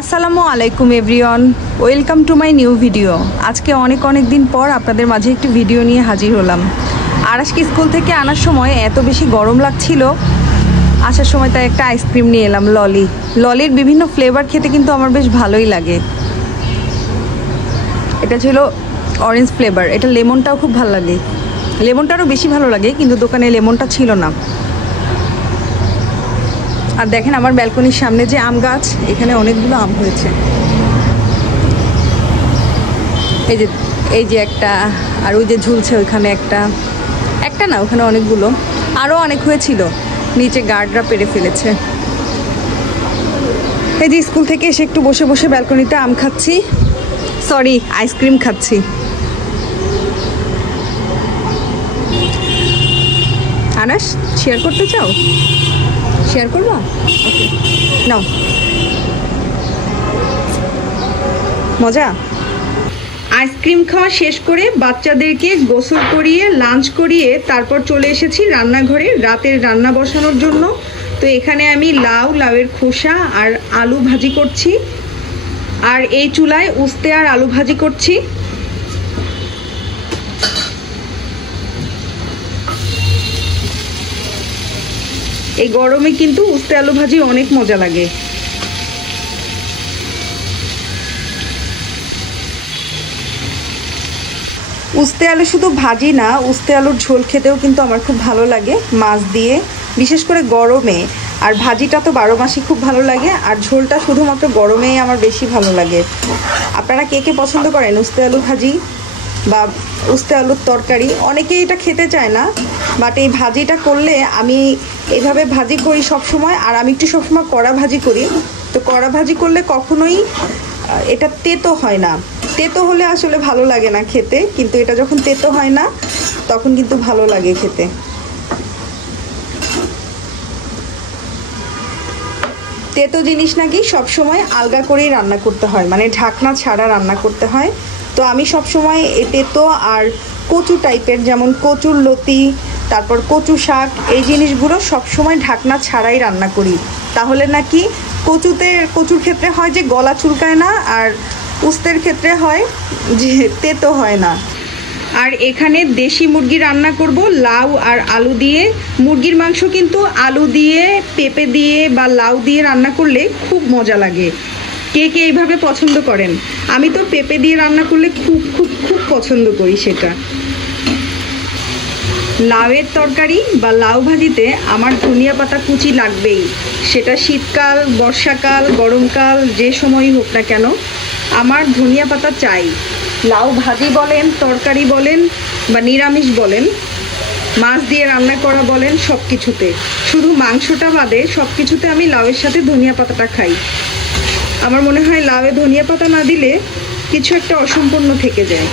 আসসালামু আলাইকুম everyone, welcome to my new video. আজকে অনেক দিন পর আপনাদের মাঝে একটি ভিডিও নিয়ে হাজির হলাম। আর আজকে স্কুল থেকে আনার সময় এত বেশি গরম লাগছিল, আসার সময় তাই একটা আইসক্রিম নিয়ে এলাম। ললির বিভিন্ন ফ্লেভার খেতে কিন্তু আমার বেশ ভালোই লাগে। এটা ছিল অরেঞ্জ ফ্লেভার, এটা লেমনটাও খুব ভালো লাগে, লেমনটারও বেশি ভালো লাগে, কিন্তু দোকানে লেমনটা ছিল না। আর দেখেন আমার ব্যালকনির সামনে যে আম গাছ, এখানে অনেকগুলো আম হয়েছে। এই যে একটা, আর ওই যে ঝুলছে ওইখানে একটা না, ওখানে অনেকগুলো, আরও অনেক হয়েছিল, নিচে গার্ডরা পেরে ফেলেছে। এই যে স্কুল থেকে এসে একটু বসে বসে ব্যালকনিতে আম খাচ্ছি, সরি আইসক্রিম খাচ্ছি। আনাস, শেয়ার করতে চাও? শেয়ার করবো? ওকে নাও। মজা। আইসক্রিম খাওয়া শেষ করে বাচ্চাদেরকে গোসল করিয়ে লাঞ্চ করিয়ে তারপর চলে এসেছি রান্নাঘরে রাতের রান্না বসানোর জন্য। তো এখানে আমি লাউয়ের খোসা আর আলু ভাজি করছি, আর এই চুলায় উস্তে আর আলু ভাজি করছি। এই গরমে কিন্তু উস্তে আলু ভাজি অনেক মজা লাগে। উস্তে আলু শুধু ভাজি না, উস্তে আলুর ঝোল খেতেও কিন্তু আমার খুব ভালো লাগে মাছ দিয়ে, বিশেষ করে গরমে। আর ভাজিটা তো 12 মাসই খুব ভালো লাগে, আর ঝোলটা শুধুমাত্র গরমেই আমার বেশি ভালো লাগে। আপনারা কে কে পছন্দ করেন উস্তে আলু ভাজি বা উস্তে আলুর তরকারি? অনেকেই এটা খেতে চায় না, বাট এই ভাজিটা করলে, আমি এইভাবে ভাজি করি সব সময়, আর আমি একটু সবসময় কড়া ভাজি করি। তো কড়া ভাজি করলে কখনোই এটা তেতো হয় না। তেতো হলে আসলে ভালো লাগে না খেতে, কিন্তু এটা যখন তেতো হয় না তখন কিন্তু ভালো লাগে খেতে। তেতো জিনিস নাকি সবসময় আলগা করেই রান্না করতে হয়, মানে ঢাকনা ছাড়া রান্না করতে হয়। তো আমি সবসময় তেতো আর কচু টাইপের, যেমন কচুর লতি, তারপর কচু শাক, এই জিনিসগুলো সবসময় ঢাকনা ছাড়াই রান্না করি। তাহলে নাকি কচুর ক্ষেত্রে হয় যে গলা চুলকায় না, আর উস্তের ক্ষেত্রে হয় যে তেতো হয় না। আর এখানে দেশি মুরগি রান্না করব লাউ আর আলু দিয়ে। মুরগির মাংস কিন্তু আলু দিয়ে, পেঁপে দিয়ে বা লাউ দিয়ে রান্না করলে খুব মজা লাগে। কে কে এইভাবে পছন্দ করেন? আমি তো পেঁপে দিয়ে রান্না করলে খুব খুব খুব পছন্দ করি সেটা। লাউয়ের তরকারি বা লাউ ভাজিতে আমার ধনিয়া পাতা কুচি লাগবেই, সেটা শীতকাল, বর্ষাকাল, গরমকাল, যে সময়ই হোক না কেন আমার ধনিয়া পাতা চাই। লাউ ভাজি বলেন, তরকারি বলেন বা নিরামিষ বলেন, মাছ দিয়ে রান্না করা বলেন, সব কিছুতে, শুধু মাংসটা বাদে সব কিছুতে আমি লাউয়ের সাথে ধনিয়া পাতাটা খাই। আমার মনে হয় লাউয়ে ধনিয়া পাতা না দিলে কিছু একটা অসম্পূর্ণ থেকে যায়।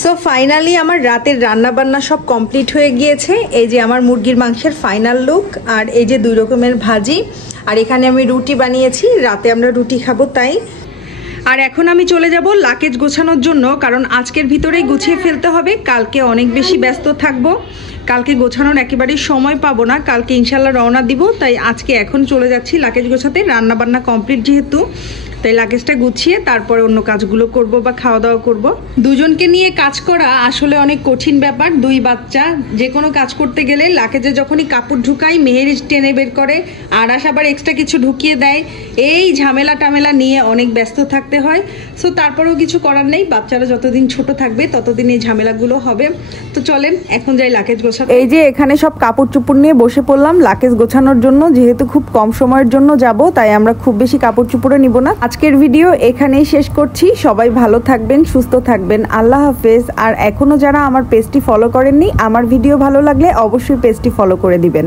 সো ফাইনালি আমার রাতের রান্না বান্না সব কমপ্লিট হয়ে গিয়েছে। এই যে আমার মুরগির মাংসের ফাইনাল লুক, আর এই যে 2 রকমের ভাজি, আর এখানে আমি রুটি বানিয়েছি, রাতে আমরা রুটি খাবো তাই। আর এখন আমি চলে যাব লাগেজ গোছানোর জন্য, কারণ আজকের ভিতরেই গুছিয়ে ফেলতে হবে, কালকে অনেক বেশি ব্যস্ত থাকবো, কালকে গোছানোর একেবারেই সময় পাবো না। কালকে ইনশাল্লাহ রওনা দিব, তাই আজকে এখন চলে যাচ্ছি লাগেজ গোছাতে। রান্না বান্না কমপ্লিট যেহেতু, তাই লাগেজটা গুছিয়ে তারপরে অন্য কাজগুলো করব বা খাওয়া দাওয়া করব। দুজনকে নিয়ে কাজ করা আসলে অনেক কঠিন ব্যাপার। 2 বাচ্চা, যে কোনো কাজ করতে গেলে লাগেজে যখনই কাপড় ঢুকাই মেহের টেনে বের করে, আর আবার এক্সট্রা কিছু ঢুকিয়ে দেয়, এই ঝামেলা টামেলা নিয়ে অনেক ব্যস্ত থাকতে হয়। সো তারপরেও কিছু করার নেই, বাচ্চারা যতদিন ছোট থাকবে ততদিন এই ঝামেলাগুলো হবে। তো চলেন এখন যাই লাগেজ গোছাতে। এই যে এখানে সব কাপড় চোপড় নিয়ে বসে পড়লাম লাগেজ গোছানোর জন্য। যেহেতু খুব কম সময়ের জন্য যাব, তাই আমরা খুব বেশি কাপড় চোপড়ে নিব না। আজকের ভিডিও এখানেই শেষ করছি। সবাই ভালো থাকবেন, সুস্থ থাকবেন, আল্লাহ হাফেজ। আর এখনো যারা আমার পেজটি ফলো করেননি, আমার ভিডিও ভালো লাগলে অবশ্যই পেজটি ফলো করে দিবেন।